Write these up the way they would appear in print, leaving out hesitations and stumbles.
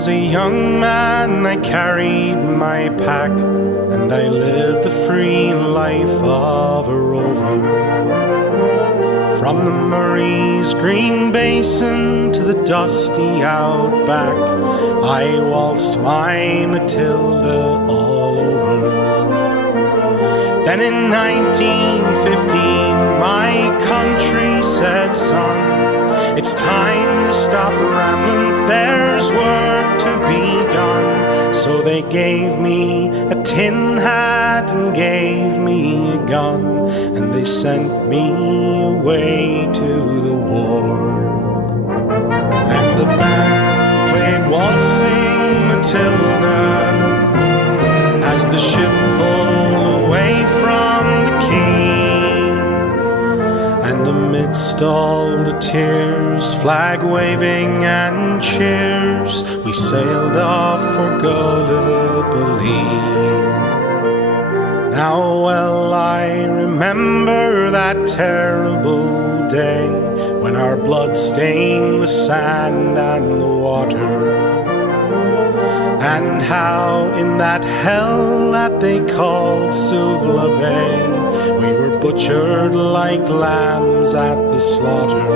was a young man, I carried my pack, and I lived the free life of a rover. From the Murray's green basin to the dusty outback, I waltzed my Matilda all over. Then in 1915, my country said, son, it's time to stop rambling, there's work to be done. So they gave me a tin hat and gave me a gun, and they sent me away to the war. And the band played Waltzing Matilda as the ship pulled away from the quay. And amidst all the tears, flag waving and cheers, we sailed off for Gallipoli. Now well I remember that terrible day when our blood stained the sand and the water, and how in that hell that they called Suvla Bay we were butchered like lambs at the slaughter.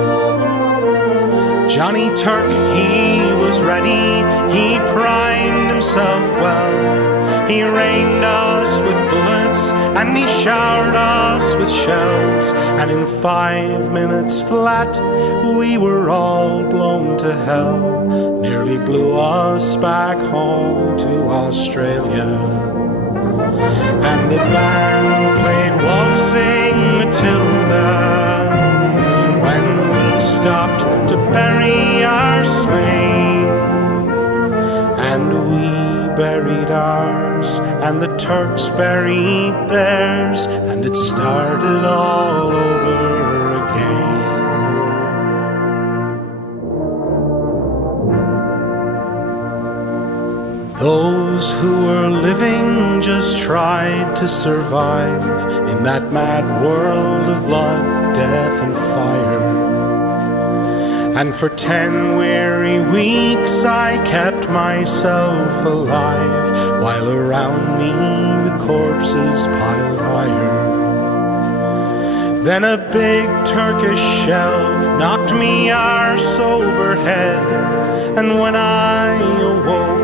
Johnny Turk, he was ready, he primed himself well. He rained us with bullets and he showered us with shells, and in 5 minutes flat we were all blown to hell. Nearly blew us back home to Australia. And the band played Waltzing Matilda when we stopped to bury our slain. And we buried ours, and the Turks buried theirs, and it started all over again. Those who were living just tried to survive in that mad world of blood, death, and fire. And for 10 weary weeks I kept myself alive, while around me the corpses piled higher. Then a big Turkish shell knocked me arse overhead, and when I awoke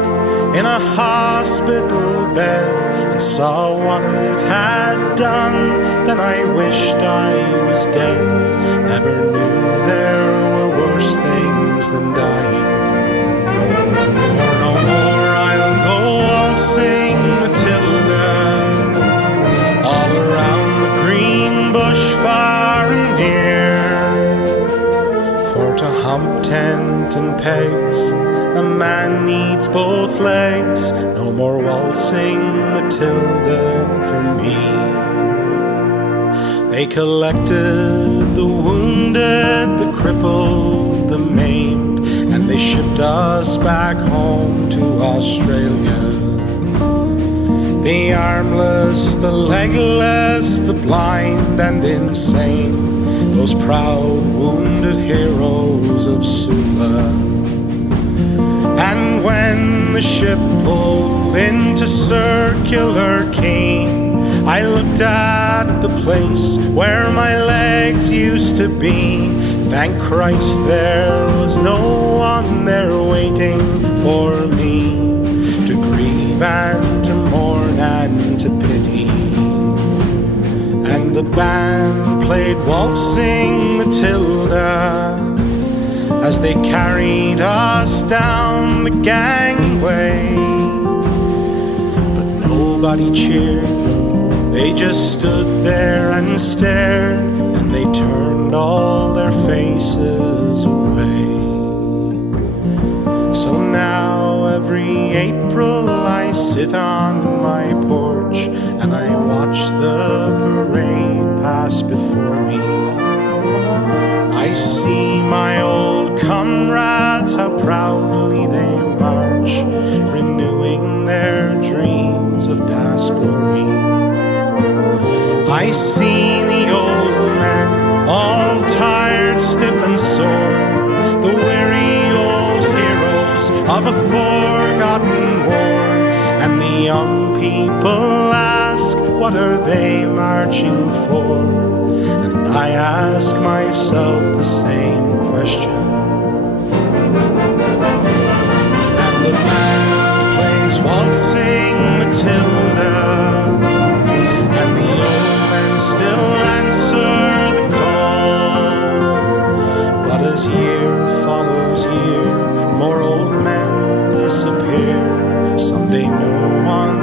in a hospital bed and saw what it had done, then I wished I was dead. Never knew there were worse things than dying. For no more I'll go waltzing Matilda all around the green bush far and near. For to hump tent and pegs a man needs both legs. No more waltzing Matilda for me. They collected the wounded, the crippled, the maimed, and they shipped us back home to Australia. The armless, the legless, the blind and insane, those proud wounded heroes of Suvla. And when the ship pulled into Circular Quay, I looked at the place where my legs used to be. Thank Christ there was no one there waiting for me to grieve and to mourn and to pity. And the band played Waltzing Matilda as they carried us down the gangway. But nobody cheered, they just stood there and stared, and they turned all their faces away. So now every April I sit on my porch and I watch the parade pass before me. I see my old comrades, how proudly they march, renewing their dreams of past glory. I see the old men, all tired, stiff and sore, the weary old heroes of of a forgotten war, and the young people ask, what are they marching for? And I ask myself the same question. And the band plays Waltzing Matilda, and the old men still answer the call. But as year follows year, more old men disappear. Someday no one